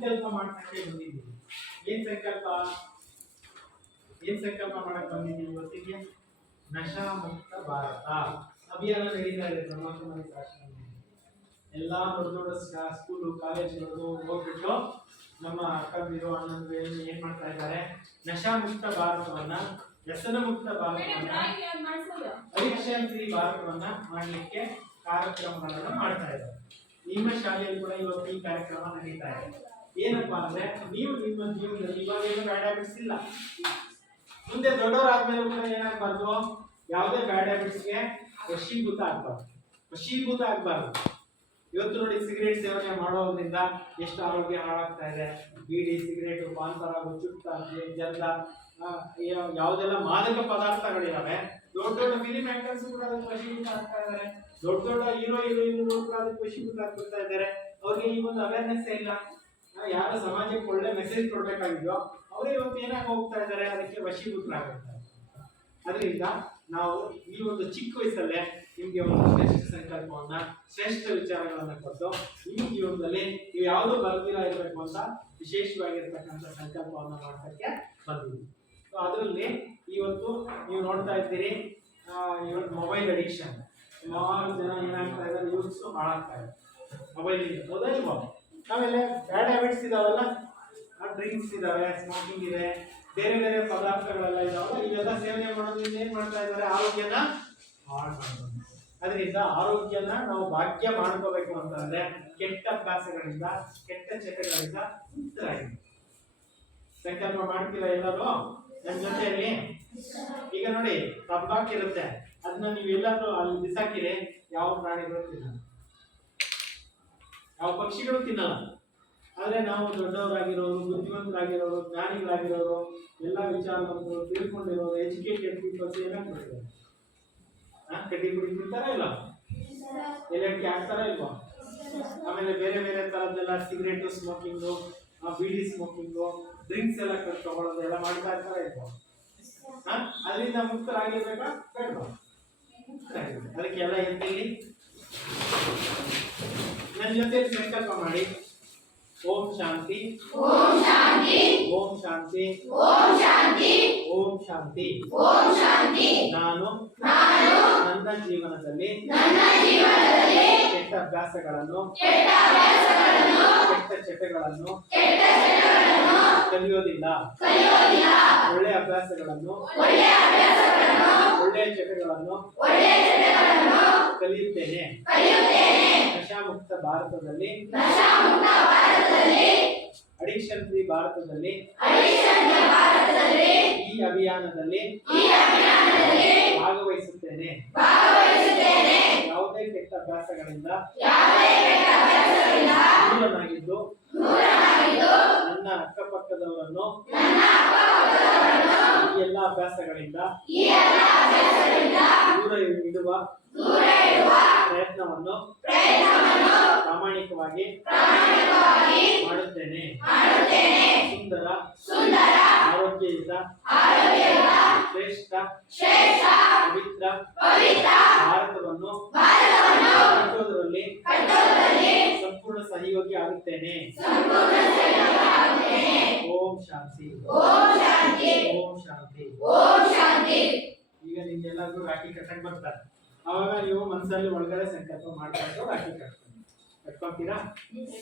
ಸಂಕಲ್ಪ ಮಾಡ್ತಕ್ಕೆ ಬಂದಿದ್ದೀವಿ ಏನ್ ಸಂಕಲ್ಪ? ಏನ್ ಸಂಕಲ್ಪ ಮಾಡಕ್ ಬಂದಿದ್ದೀವಿ ಇವತ್ತಿಗೆ? ನಶಾ ಮುಕ್ತ ಭಾರತ. ಅಭಿಯಾನ ನಡೀತಾ ಇದೆ ಬ್ರಹ್ಮಕುಮಾರಿ ಆಶ್ರಮದಲ್ಲಿ. ಎಲ್ಲ ದೊಡ್ಡ ದೊಡ್ಡ ಸ್ಕೂಲು ಕಾಲೇಜ್ಗಳು ಹೋಗ್ಬಿಟ್ಟು ನಮ್ಮ ಅಕ್ಕಂದಿರು ಅಣ್ಣಂದಿರು ಏನ್ ಏನ್ ಮಾಡ್ತಾ ಇದ್ದಾರೆ? ನಶಾ ಮುಕ್ತ ಭಾರತವನ್ನ ವ್ಯಸನ ಮುಕ್ತ ಭಾರತವನ್ನ ಪರೀಕ್ಷಾಂತ್ರಿ ಭಾರತವನ್ನ ಮಾಡಲಿಕ್ಕೆ ಕಾರ್ಯಕ್ರಮಗಳನ್ನ ಮಾಡ್ತಾ ಇದ್ದಾರೆ. ನಿಮ್ಮ ಶಾಲೆಯಲ್ಲಿ ಕೂಡ ಇವತ್ತು ಈ ಕಾರ್ಯಕ್ರಮ ನಡೀತಾ ಇದೆ. ಏನಪ್ಪಾ ಅಂದ್ರೆ ನೀವು ನಿಮ್ಮ ಜೀವನದಲ್ಲಿ ಇವಾಗ ಏನು ಬ್ಯಾಡ್ ಹ್ಯಾಬಿಟ್ಸ್ ಇಲ್ಲ. ಮುಂದೆ ದೊಡ್ಡವರಾದ್ಮೇಲೆ ಕೂಡ ಏನಾಗಬಾರ್ದು? ಯಾವುದೇ ಬ್ಯಾಡ್ ಹ್ಯಾಬಿಟ್ಸ್ಗೆ ವಶೀಭೂತ ಆಗ್ಬಾರ್ದು. ವಶೀಭೂತ ಆಗ್ಬಾರ್ದು. ಇವತ್ತು ನೋಡಿ ಸಿಗರೇಟ್ ಸೇವನೆ ಮಾಡೋದ್ರಿಂದ ಎಷ್ಟು ಆರೋಗ್ಯ ಹಾಳಾಗ್ತಾ ಇದೆ. ಬೀಡಿ ಸಿಗರೇಟ್ ಪಾನ್ಸರ ಚುಟ್ಟ ಜರ್ದ ಯಾವುದೆಲ್ಲ ಮಾದಕ ಪದಾರ್ಥಗಳಿದಾವೆ. ದೊಡ್ಡ ದೊಡ್ಡ ಮಿಲಿ ಆಕ್ಟರ್ಸ್ ಕೂಡ ಅದಕ್ಕೆ ವಶೀಭೂತ ಆಗ್ತಾ ಇದ್ದಾರೆ ದೊಡ್ಡ ದೊಡ್ಡ ಹೀರೋ ಹೀರೋಯಿನ್ಗಳು ಕೂಡ ಅದಕ್ಕೆ ವಶೀಭೂತ ಆಗ್ಬಿಡ್ತಾ ಇದ್ದಾರೆ ಅವ್ರಿಗೆ ಈ ಒಂದು ಅವೇರ್ನೆಸ್ ಇಲ್ಲ. ಯಾರು ಸಮಾಜಕ್ಕೆ ಒಳ್ಳೆ ಮೆಸೇಜ್ ಕೊಡ್ಬೇಕಾಗಿದ್ಯೋ, ಅವರೇ ಇವತ್ತು ಏನಾಗಿ ಹೋಗ್ತಾ ಇದ್ದಾರೆ ಅದಕ್ಕೆ ವಶೀಭೂತರಾಗಿರ್ತಾರೆ. ಅದರಿಂದ ನಾವು ಈ ಒಂದು ಚಿಕ್ಕ ವಯಸ್ಸಲ್ಲೇ ನಿಮ್ಗೆ ಒಂದು ಶ್ರೇಷ್ಠ ಸಂಕಲ್ಪವನ್ನ, ಶ್ರೇಷ್ಠ ವಿಚಾರಗಳನ್ನ ಕೊಟ್ಟು ನಿಮ್ಮ ಜೀವನದಲ್ಲಿ ನೀವು ಯಾವುದೂ ಬರ್ದಿರ ಇರಬೇಕು ಅಂತ ವಿಶೇಷವಾಗಿರ್ತಕ್ಕಂಥ ಸಂಕಲ್ಪವನ್ನ ಮಾಡೋದಕ್ಕೆ ಬಂದಿದ್ದೀವಿ. ಸೊ ಅದರಲ್ಲಿ ಇವತ್ತು ನೀವು ನೋಡ್ತಾ ಇದ್ದೀರಿ ಇವತ್ತು ಮೊಬೈಲ್ ಅಡಿಕ್ಷನ್ ಸುಮಾರು ಜನ ಏನಾಗ್ತಾ ಇದ್ದಾರೆ ಯೂಸ್ ಹಾಳಾಗ್ತಾ ಇದೆ ಮೊಬೈಲ್ ಮೊದಲು ಇಲ್ವಾ? ಆಮೇಲೆ ಬ್ಯಾಡ್ ಹ್ಯಾಬಿಟ್ಸ್ ಇದಾವಲ್ಲ? ಡ್ರಿಂಕ್ಸ್ ಇದಾವೆ ಸ್ಮೋಕಿಂಗ್ ಇದೆ, ಬೇರೆ ಬೇರೆ ಪದಾರ್ಥಗಳೆಲ್ಲ ಇದಾವಲ್ಲ ಇವೆಲ್ಲ ಸೇವನೆ ಮಾಡೋದ್ರಿಂದ ಏನ್ ಮಾಡ್ತಾ ಇದ್ದಾರೆ? ಆರೋಗ್ಯನ ಅದರಿಂದ ಆರೋಗ್ಯನ ನಾವು ಭಾಗ್ಯ ಮಾಡ್ಕೋಬೇಕು ಅಂತಂದ್ರೆ ಕೆಟ್ಟ ಅಭ್ಯಾಸಗಳಿಂದ, ಕೆಟ್ಟ ಚಟಗಳಿಂದ ಮುಕ್ತರಾಗಿ. ಸಂಕಲ್ಪ ಮಾಡ್ತೀರಾ ಎಲ್ಲರೂ ನನ್ನ ಜೊತೆಯಲ್ಲಿ? ಈಗ ನೋಡಿ ತಂಬಾಕಿರುತ್ತೆ ಅದನ್ನ ನೀವು ಎಲ್ಲಾದ್ರೂ ಅಲ್ಲಿ ಬಿಸಾಕಿರಿ ಯಾವ ಪ್ರಾಣಿಗಳು ತಿನ್ನಲ್ಲ. ಯಾವ ಪಕ್ಷಿಗಳು ತಿನ್ನಲ್ಲ. ಆದರೆ ನಾವು ದೊಡ್ಡವರಾಗಿರೋರು, ಬುದ್ಧಿವಂತರಾಗಿರೋರು, ಜ್ಞಾನಿಗಳಾಗಿರೋರು, ಎಲ್ಲ ವಿಚಾರವನ್ನು ತಿಳ್ಕೊಂಡಿರೋರು ಎಜುಕೇಟೆಡ್ ಪೀಪಲ್ಸ್ ಏನಾಗಿ ಬರ್ತಾರೆ ಕಡ್ಡಿ ಪುಡಿ ತಿಂತಾರ ಇಲ್ಲ ಎಲೆಕ್ಟ್ರಿ ಹಾಕ್ತಾರ ಇಲ್ವಾ? ಆಮೇಲೆ ಬೇರೆ ಬೇರೆ ತರದ್ದೆಲ್ಲ cigarette smoking beedi smoking drinks ಎಲ್ಲ ತಗೊಳ್ಳೋದು ಎಲ್ಲ ಮಾಡ್ತಾ ಇರ್ತಾರ ಇಲ್ವಾ? ಅಲ್ಲಿಂದ ಮುಕ್ತರಾಗಿರ್ಬೇಕಾ? ಬೇಡವಾ? ಅದಕ್ಕೆಲ್ಲ ನನ್ನ ಜೊತೆ ಸಂಕಲ್ಪ ಮಾಡಿ ಓಂ ಶಾಂತಿ ಓಂ ಶಾಂತಿ ಓಂ ಶಾಂತಿ ಓಂ ಶಾಂತಿ ಓಂ ಶಾಂತಿ. ಓಂ ಶಾಂತಿ. ನಾನು ನಾನು ನನ್ನ ಜೀವನದಲ್ಲಿ ನನ್ನ ಜೀವನದಲ್ಲಿ ಕೆಟ್ಟ ಅಭ್ಯಾಸಗಳನ್ನು ಕೆಟ್ಟ ಅಭ್ಯಾಸಗಳನ್ನು ಕೆಟ್ಟ ಚಟಗಳನ್ನು ಕೆಟ್ಟ ಚಟಗಳನ್ನು ಕಲಿಯೋದಿಲ್ಲ. ಕಲಿಯೋದಿಲ್ಲ. ಒಳ್ಳೆ ಅಭ್ಯಾಸಗಳನ್ನು ಒಳ್ಳೆಯ ಅಭ್ಯಾಸಗಳನ್ನು ಒಳ್ಳೆಯ ಚಟಗಳನ್ನು ಒಳ್ಳೆಯ ಚಟಗಳನ್ನು ಕಲಿಯುತ್ತೇನೆ. ಕಲಿಯುತ್ತೇನೆ. ನಶಾಮುಕ್ತ ಭಾರತದಲ್ಲಿ ನಶಾಮುಕ್ತ ಭಾರತದಲ್ಲಿ ಅಡಿಕ್ಷನ್ ಫ್ರೀ ಭಾರತದಲ್ಲಿ ಈ ಅಭಿಯಾನದಲ್ಲಿ ಭಾಗವಹಿಸುತ್ತೇನೆ. ಯಾವುದೇ ಕೆಟ್ಟ ಅಭ್ಯಾಸಗಳಿಂದ ದೂರನಾಗಿದ್ದು ನನ್ನ ಅಕ್ಕಪಕ್ಕದವರನ್ನು ಈ ಎಲ್ಲ ಅಭ್ಯಾಸಗಳಿಂದ ದೂರ ಇಡುವ ಪ್ರಯತ್ನವನ್ನು ಪ್ರಾಮಾಣಿಕವಾಗಿ ಮಾಡುತ್ತೇನೆ. ಸುಂದರ ಸುಂದರ ಆರೋಗ್ಯಯುತ ಶ್ರೇಷ್ಠ ಪವಿತ್ರ ಭಾರತವನ್ನು ಕಟ್ಟುವುದರಲ್ಲಿ ಸಂಪೂರ್ಣ ಸಹಯೋಗಿ ಆಗುತ್ತೇನೆ. ಓಂ ಶಾಂತಿ. ಓಂ ಶಾಂತಿ. ಓಂ ಶಾಂತಿ. ಓಂ ಶಾಂತಿ. ಈಗ ನಿಮ್ಗೆಲ್ಲರಿಗೂ ರಾಖಿ ಕಟ್ಟಕ್ ಬರ್ತಾರೆ. ಅವಾಗ ನೀವು ಮನಸ್ಸಲ್ಲಿ ಒಳಗಡೆ ಸಂಕಲ್ಪ ಮಾಡ್ಕೊಂಡು ರಾಖಿ ಕಟ್ಕೊಂಡು ಕಟ್ಕೊಂತೀರಾ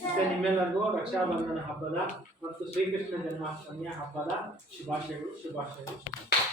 ಮತ್ತೆ ನಿಮ್ಮೆಲ್ಲರಿಗೂ ರಕ್ಷಾಬಂಧನ ಹಬ್ಬದ ಮತ್ತು ಶ್ರೀಕೃಷ್ಣ ಜನ್ಮಾಷ್ಟಮಿಯ ಹಬ್ಬದ ಶುಭಾಶಯಗಳು ಶುಭಾಶಯಗಳು ಶುಭಾಶಯಗಳು.